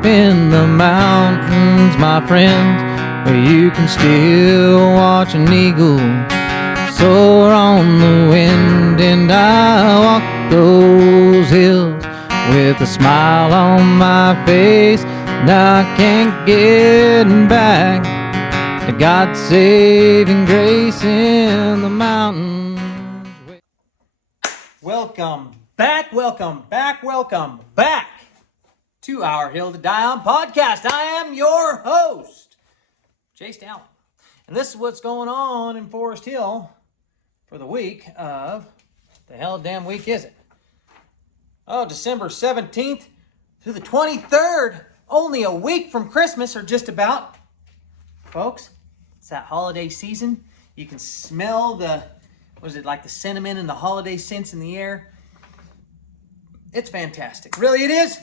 up in the mountains, my friends, where you can still watch an eagle soar on the wind. And I walk those hills with a smile on my face, and I can't get back to God's saving grace in the mountains. Welcome back to our Hill to Die On podcast. I am your host, Chase Allen. And this is what's going on in Forest Hill for the week of, the hell damn week is it? Oh, December 17th through the 23rd. Only a week from Christmas, or just about. Folks, it's that holiday season. You can smell the cinnamon and the holiday scents in the air. It's fantastic. Really, it is.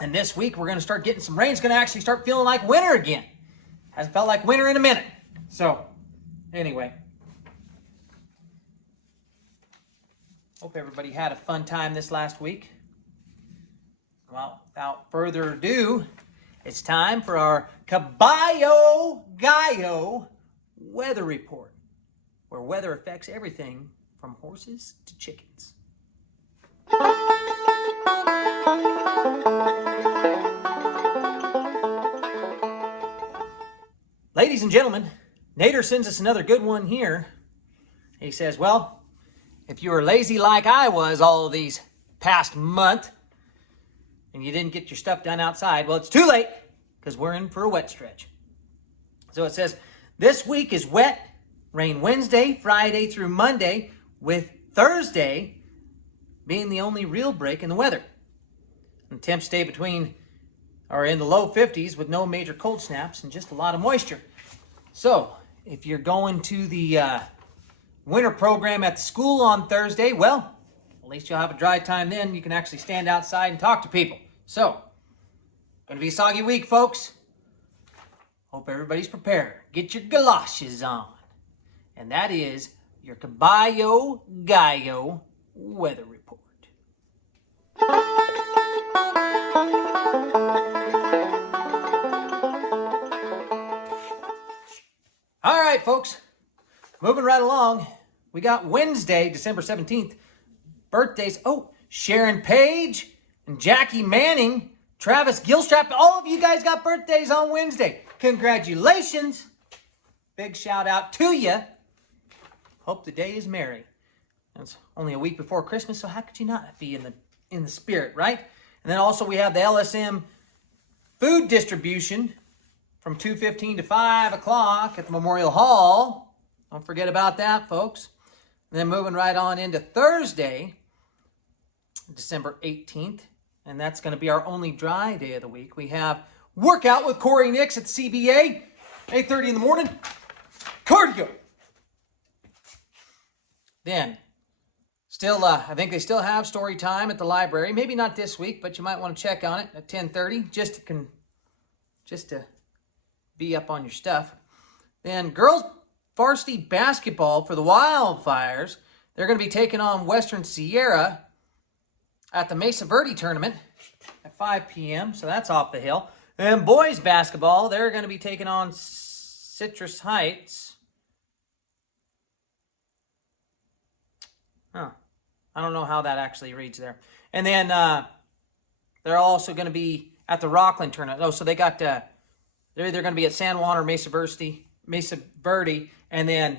And this week, we're going to start getting some rain. It's going to actually start feeling like winter again. Hasn't felt like winter in a minute. So, anyway. Hope everybody had a fun time this last week. Well, without further ado, it's time for our Caballo Gallo weather report, where weather affects everything from horses to chickens. Ladies and gentlemen, Nader sends us another good one here. He says, well, if you were lazy like I was all of these past month and you didn't get your stuff done outside, well, it's too late because we're in for a wet stretch. So it says, this week is wet, rain Wednesday, Friday through Monday, with Thursday being the only real break in the weather. And temps stay in the low 50s with no major cold snaps and just a lot of moisture. So, if you're going to the winter program at the school on Thursday, well, at least you'll have a dry time then. You can actually stand outside and talk to people. So, going to be a soggy week, folks. Hope everybody's prepared. Get your galoshes on. And that is your Caballo Gallo weather report. All right, folks. Moving right along. We got Wednesday, December 17th. Birthdays. Oh, Sharon Page and Jackie Manning, Travis Gilstrap. All of you guys got birthdays on Wednesday. Congratulations. Big shout out to you. Hope the day is merry. It's only a week before Christmas, so how could you not be in the spirit, right? And then also we have the LSM food distribution from 2:15 to 5 o'clock at the Memorial Hall. Don't forget about that, folks. And then moving right on into Thursday, December 18th, and that's going to be our only dry day of the week. We have workout with Corey Nix at the CBA, 8:30 in the morning. Cardio. Then, I think they still have story time at the library. Maybe not this week, but you might want to check on it at 10:30 just to be up on your stuff. Then girls varsity basketball for the Wildfires. They're going to be taking on Western Sierra at the Mesa Verde tournament at 5 p.m., so that's off the hill. And boys basketball, they're going to be taking on Citrus Heights. I don't know how that actually reads there. And then they're also going to be at the Rockland tournament. Oh, so they got they're either going to be at San Juan or Mesa Verde, and then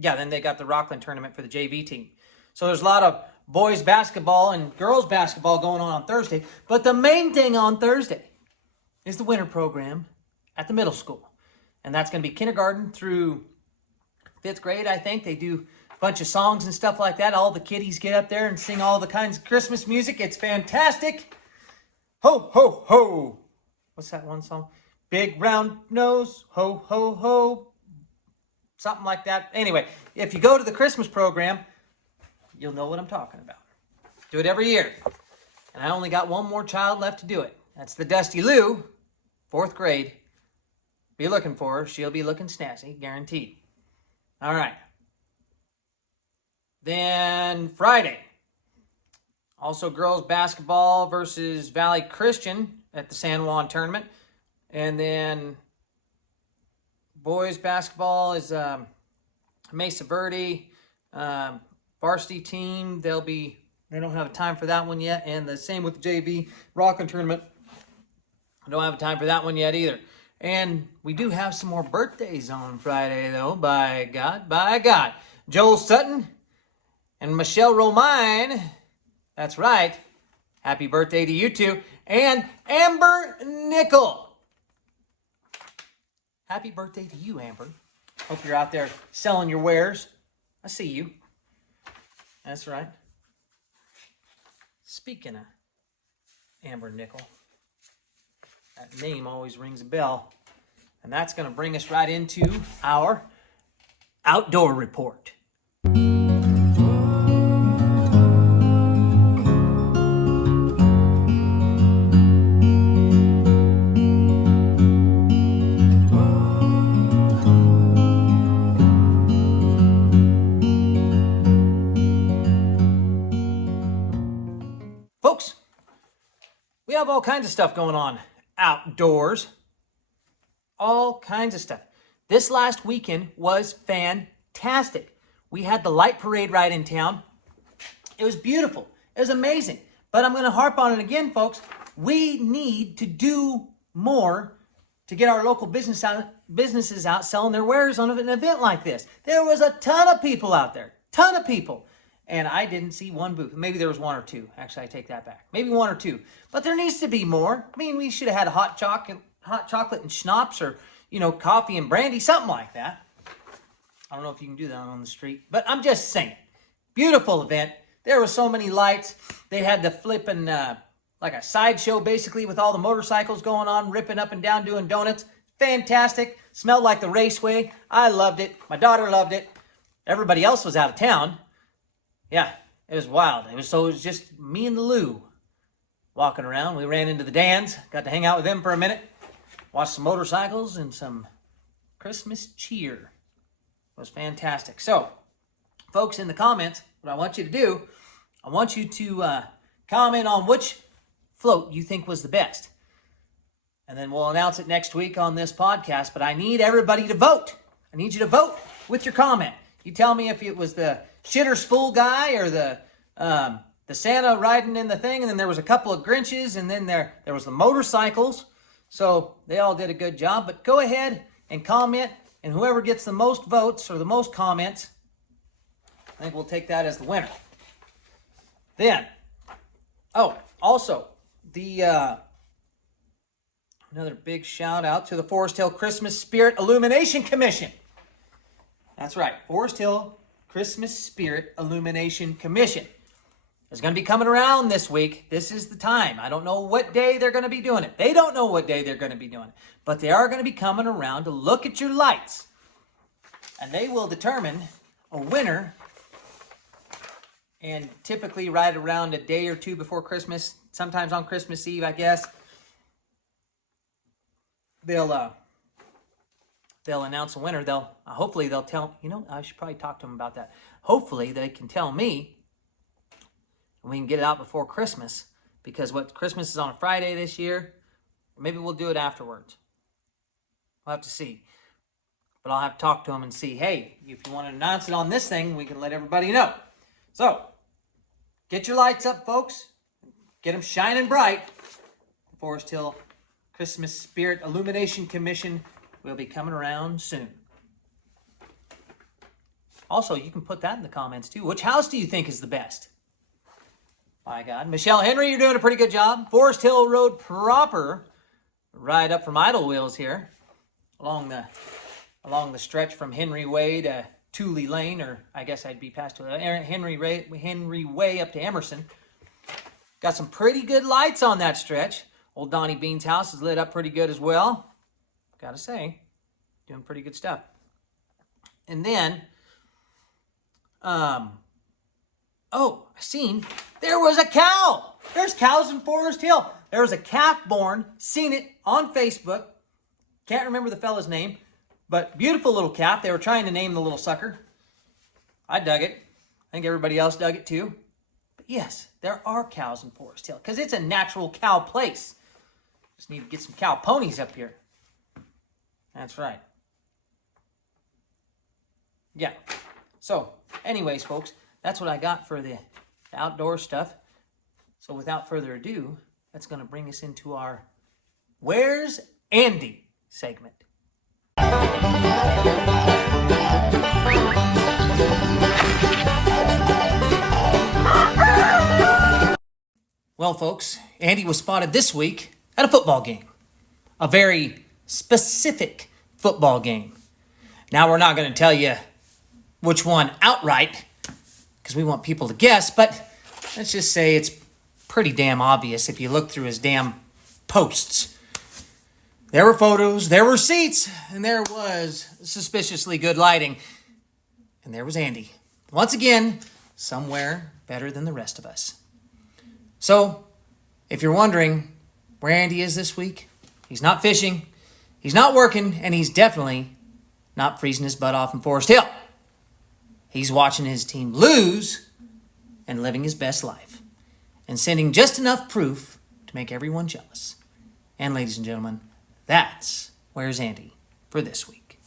they got the Rockland tournament for the JV team. So there's a lot of boys basketball and girls basketball going on Thursday. But the main thing on Thursday is the winter program at the middle school. And that's going to be kindergarten through 5th grade, I think. They do a bunch of songs and stuff like that. All the kiddies get up there and sing all the kinds of Christmas music. It's fantastic. Ho, ho, ho. What's that one song? Big round nose, ho, ho, ho. Something like that. Anyway, if you go to the Christmas program, you'll know what I'm talking about. Do it every year. And I only got one more child left to do it. That's the Dusty Lou, 4th grade. Be looking for her. She'll be looking snazzy, guaranteed. All right. Then Friday. Also, girls basketball versus Valley Christian at the San Juan tournament. And then boys basketball is Mesa Verde varsity team. They don't have a time for that one yet. And the same with the JV Rockin' tournament. I don't have a time for that one yet either. And we do have some more birthdays on Friday, though. By God. Joel Sutton and Michelle Romine. That's right. Happy birthday to you two. And Amber Nickel. Happy birthday to you, Amber. Hope you're out there selling your wares. I see you. That's right. Speaking of Amber Nickel, that name always rings a bell. And that's going to bring us right into our outdoor report. Folks, we have all kinds of stuff going on outdoors. All kinds of stuff. This last weekend was fantastic. We had the light parade right in town. It was beautiful. It was amazing. But I'm going to harp on it again, folks. We need to do more to get our local businesses out selling their wares on an event like this. There was a ton of people out there. Ton of people. And I didn't see one booth. Maybe there was one or two. Actually, I take that back. Maybe one or two. But there needs to be more. I mean, we should have had a hot chocolate and schnapps, or, coffee and brandy, something like that. I don't know if you can do that on the street, but I'm just saying. Beautiful event. There were so many lights. They had the flipping, like a sideshow, basically, with all the motorcycles going on, ripping up and down, doing donuts. Fantastic. Smelled like the raceway. I loved it. My daughter loved it. Everybody else was out of town. Yeah, it was wild. It was just me and Lou walking around. We ran into the Dans, got to hang out with them for a minute, watched some motorcycles and some Christmas cheer. It was fantastic. So, folks, in the comments, what I want you to do, I want you to comment on which float you think was the best. And then we'll announce it next week on this podcast. But I need everybody to vote. I need you to vote with your comment. You tell me if it was the Shitter's Fool guy or the Santa riding in the thing, and then there was a couple of Grinches, and then there was the motorcycles. So they all did a good job. But go ahead and comment, and whoever gets the most votes or the most comments, I think we'll take that as the winner. Then, also, another big shout out to the Forest Hill Christmas Spirit Illumination Commission. That's right, Forest Hill Christmas Spirit Illumination Commission is going to be coming around this week. This is the time. I don't know what day they're going to be doing it. They don't know what day they're going to be doing it. But they are going to be coming around to look at your lights. And they will determine a winner. And typically right around a day or two before Christmas, sometimes on Christmas Eve, I guess, they'll announce a winner. Hopefully they'll tell, I should probably talk to them about that. Hopefully they can tell me, and we can get it out before Christmas, because Christmas is on a Friday this year. Maybe we'll do it afterwards. We'll have to see. But I'll have to talk to them and see, hey, if you want to announce it on this thing, we can let everybody know. So, get your lights up, folks. Get them shining bright. The Forest Hill Christmas Spirit Illumination Commission will be coming around soon. Also, you can put that in the comments too. Which house do you think is the best? My God. Michelle Henry, you're doing a pretty good job. Forest Hill Road proper, right up from Idle Wheels here, along the stretch from Henry Way to Tooley Lane, or I guess I'd be past Henry Way up to Emerson. Got some pretty good lights on that stretch. Old Donnie Bean's house is lit up pretty good as well. Gotta say, doing pretty good stuff. And then, I seen there was a cow. There's cows in Forest Hill. There was a calf born. Seen it on Facebook. Can't remember the fella's name, but beautiful little calf. They were trying to name the little sucker. I dug it. I think everybody else dug it too. yes, there are cows in Forest Hill because it's a natural cow place. Just need to get some cow ponies up here. That's right. Yeah. So, anyways, folks, that's what I got for the outdoor stuff. So without further ado, that's going to bring us into our Where's Andy segment. Well, folks, Andy was spotted this week at a football game. A very specific football game. Now, we're not going to tell you which one outright, because we want people to guess, but let's just say it's pretty damn obvious if you look through his damn posts. There were photos, there were seats, and there was suspiciously good lighting. And there was Andy. Once again, somewhere better than the rest of us. So, if you're wondering where Andy is this week, he's not fishing, he's not working, and he's definitely not freezing his butt off in Forest Hill. He's watching his team lose and living his best life and sending just enough proof to make everyone jealous. And ladies and gentlemen, that's Where's Andy for this week.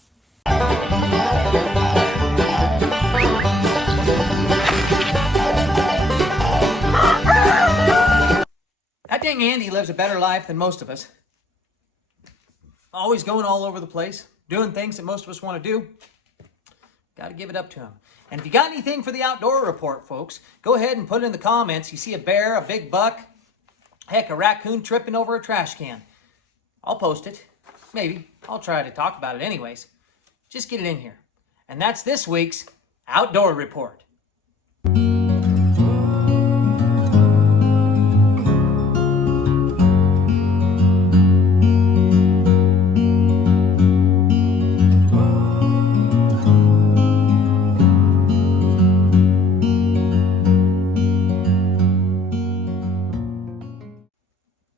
That dang Andy lives a better life than most of us. Always going all over the place, doing things that most of us want to do. Got to give it up to him. And if you got anything for the outdoor report, folks, go ahead and put it in the comments. You see a bear, a big buck, heck, a raccoon tripping over a trash can. I'll post it. Maybe. I'll try to talk about it anyways. Just get it in here. And that's this week's outdoor report.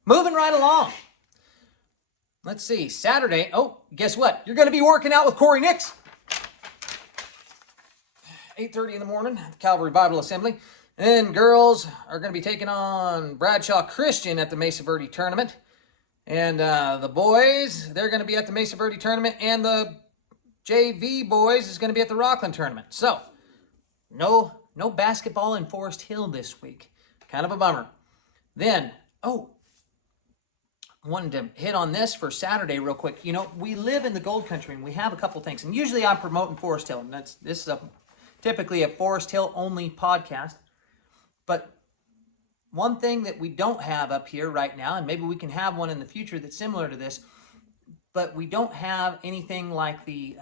Moving right along. Let's see, Saturday. Oh, guess what? You're going to be working out with Corey Nix. 8:30 in the morning at the Calvary Bible Assembly. And then girls are going to be taking on Bradshaw Christian at the Mesa Verde tournament. And the boys, they're going to be at the Mesa Verde tournament. And the JV boys is going to be at the Rockland tournament. So, no basketball in Forest Hill this week. Kind of a bummer. Then, I wanted to hit on this for Saturday real quick. You know, we live in the Gold Country and we have a couple things. And usually I'm promoting Forest Hill. And this is typically a Forest Hill only podcast. But one thing that we don't have up here right now, and maybe we can have one in the future that's similar to this, but we don't have anything like the,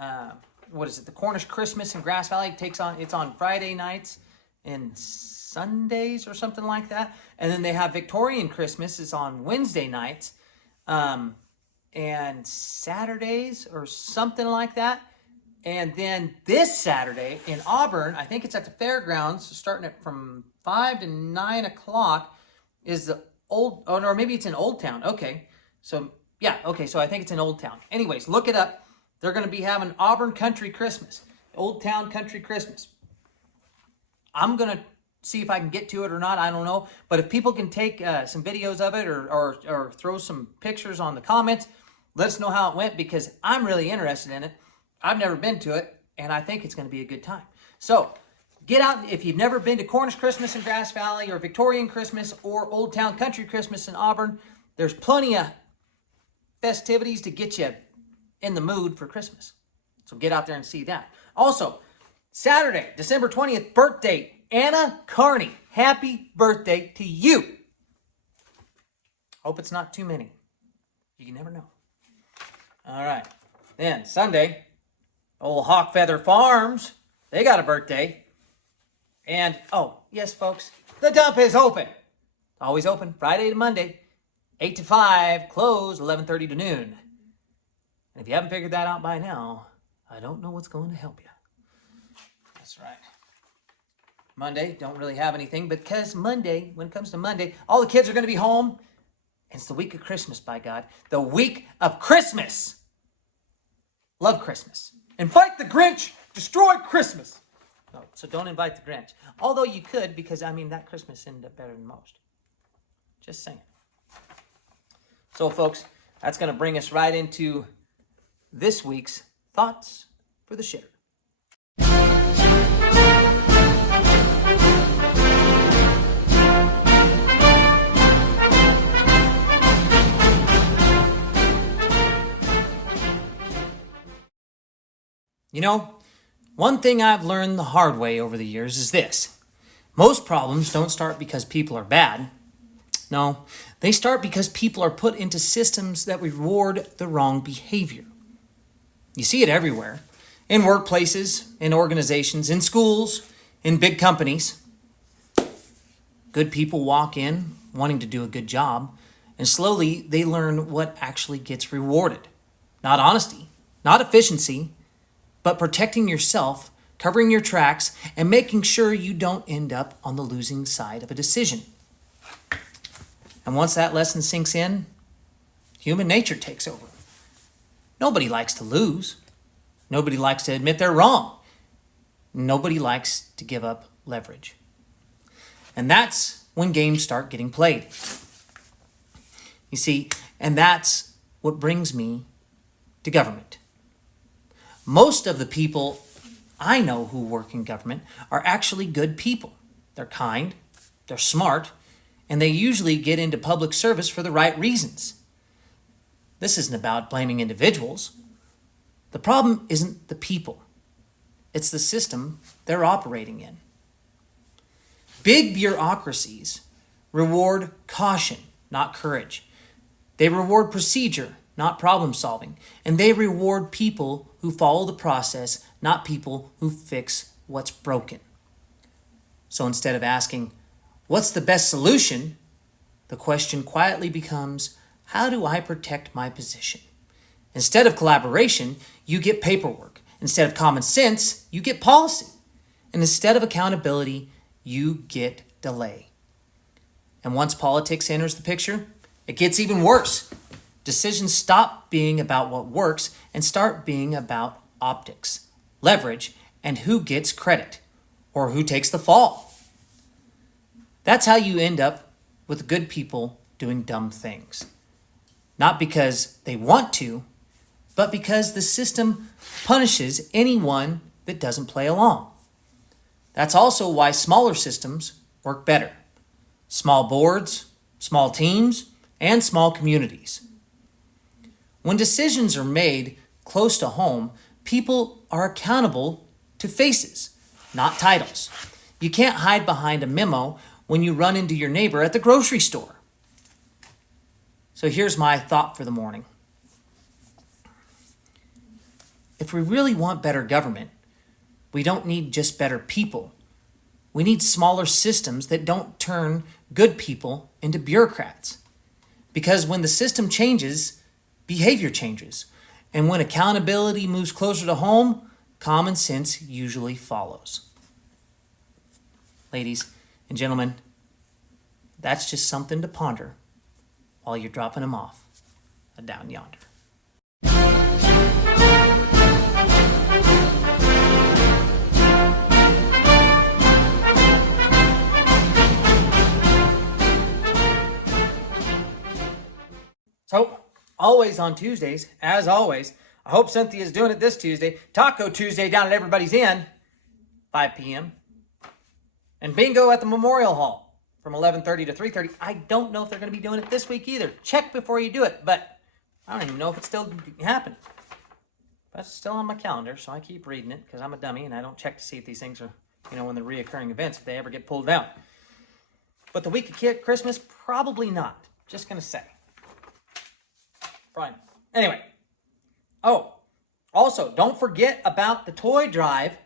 the Cornish Christmas in Grass Valley. It's on Friday nights and Sundays or something like that. And then they have Victorian Christmas is on Wednesday nights. And Saturdays or something like that. And then this Saturday in Auburn, I think it's at the fairgrounds, starting at from 5 to 9 o'clock, is the or maybe it's in Old Town. Okay. So, yeah, okay, so I think it's in Old Town. Anyways, look it up. They're going to be having Auburn Country Christmas, Old Town Country Christmas. I'm going to see if I can get to it or not, I don't know. But if people can take some videos of it or throw some pictures on the comments, let us know how it went because I'm really interested in it. I've never been to it, and I think it's going to be a good time. So get out. If you've never been to Cornish Christmas in Grass Valley or Victorian Christmas or Old Town Country Christmas in Auburn, there's plenty of festivities to get you in the mood for Christmas. So get out there and see that. Also, Saturday, December 20th, birthday, Anna Carney. Happy birthday to you. Hope it's not too many. You can never know. All right. Then Sunday, old Hawk Feather Farms, they got a birthday. And, yes, folks, the dump is open. Always open, Friday to Monday, 8 to 5, closed 11:30 to noon. And if you haven't figured that out by now, I don't know what's going to help you. That's right. Monday, don't really have anything because Monday, when it comes to Monday, all the kids are going to be home. It's the week of Christmas, by God. The week of Christmas. Love Christmas. And fight the Grinch. Destroy Christmas. So don't invite the Grinch. Although you could, because, I mean, that Christmas ended up better than most. Just saying. So, folks, that's going to bring us right into this week's Thoughts for the Shitter. You know, one thing I've learned the hard way over the years is this. Most problems don't start because people are bad. No, they start because people are put into systems that reward the wrong behavior. You see it everywhere. In workplaces, in organizations, in schools, in big companies. Good people walk in wanting to do a good job, and slowly they learn what actually gets rewarded. Not honesty, not efficiency, but protecting yourself, covering your tracks, and making sure you don't end up on the losing side of a decision. And once that lesson sinks in, human nature takes over. Nobody likes to lose. Nobody likes to admit they're wrong. Nobody likes to give up leverage. And that's when games start getting played. You see, and that's what brings me to government. Most of the people I know who work in government are actually good people. They're kind, they're smart, and they usually get into public service for the right reasons. This isn't about blaming individuals. The problem isn't the people. It's the system they're operating in. Big bureaucracies reward caution, not courage. They reward procedure, not problem solving. And they reward people who follow the process, not people who fix what's broken. So instead of asking, what's the best solution? The question quietly becomes, how do I protect my position? Instead of collaboration, you get paperwork. Instead of common sense, you get policy. And instead of accountability, you get delay. And once politics enters the picture, it gets even worse. Decisions stop being about what works and start being about optics, leverage, and who gets credit or who takes the fall. That's how you end up with good people doing dumb things. Not because they want to, but because the system punishes anyone that doesn't play along. That's also why smaller systems work better. Small boards, small teams, and small communities. When decisions are made close to home, people are accountable to faces, not titles. You can't hide behind a memo when you run into your neighbor at the grocery store. So here's my thought for the morning. If we really want better government, we don't need just better people. We need smaller systems that don't turn good people into bureaucrats. Because when the system changes, behavior changes. And when accountability moves closer to home, common sense usually follows. Ladies and gentlemen, that's just something to ponder while you're dropping them off down yonder. So, always on Tuesdays, as always, I hope Cynthia's doing it this Tuesday. Taco Tuesday down at Everybody's Inn, 5 p.m. And bingo at the Memorial Hall from 11:30 to 3:30. I don't know if they're going to be doing it this week either. Check before you do it, but I don't even know if it's still happening. But it's still on my calendar, so I keep reading it because I'm a dummy and I don't check to see if these things are, when they're reoccurring events, if they ever get pulled down. But the week of Christmas, probably not. Just going to say. Fine. Anyway. Oh, also, don't forget about the toy drive,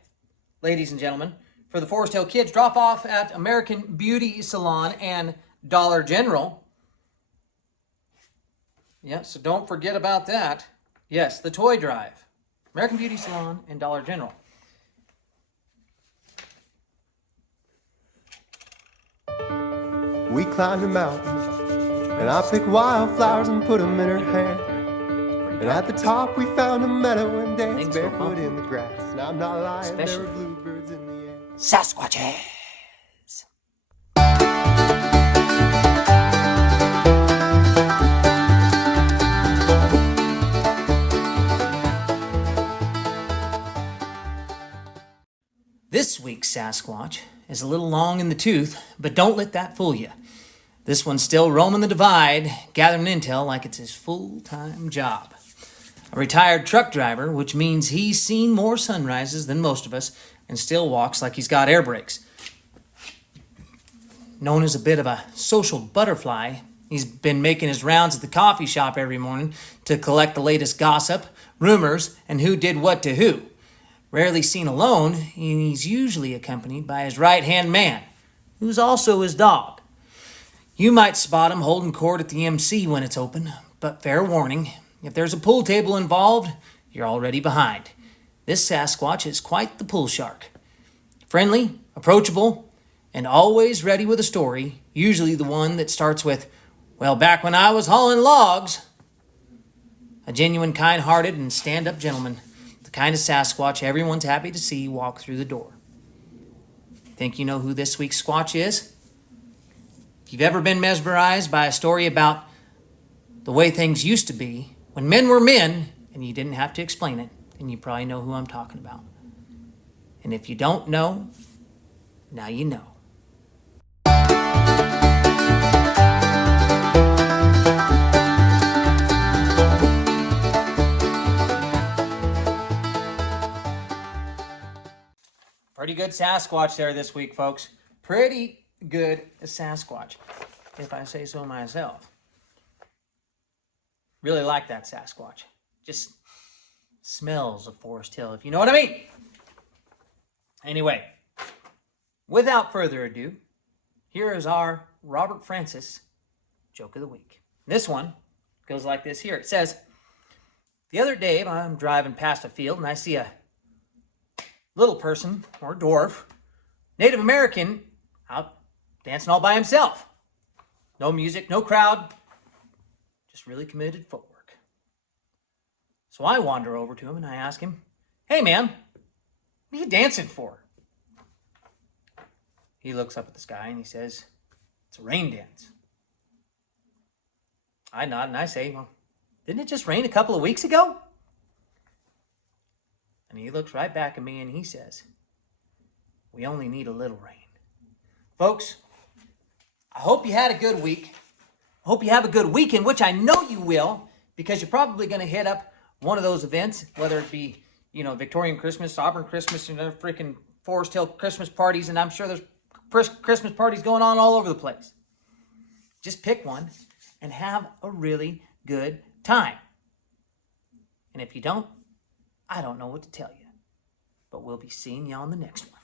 ladies and gentlemen, for the Forest Hill kids. Drop off at American Beauty Salon and Dollar General. Yeah, so don't forget about that. Yes, the toy drive. American Beauty Salon and Dollar General. We climbed a mountain, and I picked wildflowers and put them in her hair. And at the top we found a meadow and danced barefoot in the grass. And I'm not lying, there were bluebirds in the air. Sasquatches. This week's Sasquatch is a little long in the tooth, but don't let that fool you. This one's still roaming the divide, gathering intel like it's his full-time job. A retired truck driver, which means he's seen more sunrises than most of us and still walks like he's got air brakes. Known as a bit of a social butterfly, he's been making his rounds at the coffee shop every morning to collect the latest gossip, rumors, and who did what to who. Rarely seen alone, he's usually accompanied by his right-hand man, who's also his dog. You might spot him holding court at the MC when it's open, but fair warning, if there's a pool table involved, you're already behind. This Sasquatch is quite the pool shark. Friendly, approachable, and always ready with a story, usually the one that starts with, "Well, back when I was hauling logs." A genuine kind-hearted and stand-up gentleman, the kind of Sasquatch everyone's happy to see walk through the door. Think you know who this week's Squatch is? If you've ever been mesmerized by a story about the way things used to be, when men were men, and you didn't have to explain it, then you probably know who I'm talking about. And if you don't know, now you know. Pretty good Sasquatch there this week, folks. Pretty good Sasquatch, if I say so myself. Really like that Sasquatch. Just smells of Forest Hill, if you know what I mean. Anyway, without further ado, here is our Robert Francis joke of the week. This one goes like this here. It says, the other day I'm driving past a field and I see a little person, or dwarf, Native American, out dancing all by himself. No music, no crowd, just really committed footwork. So I wander over to him and I ask him, "Hey man, what are you dancing for?" He looks up at the sky and he says, "It's a rain dance." I nod and I say, "Well, didn't it just rain a couple of weeks ago?" And he looks right back at me and he says, "We only need a little rain." Folks, I hope you had a good week. I hope you have a good weekend, which I know you will, because you're probably going to hit up one of those events, whether it be, Victorian Christmas, Auburn Christmas, and freaking Forest Hill Christmas parties, and I'm sure there's Christmas parties going on all over the place. Just pick one and have a really good time. And if you don't, I don't know what to tell you. But we'll be seeing you on the next one.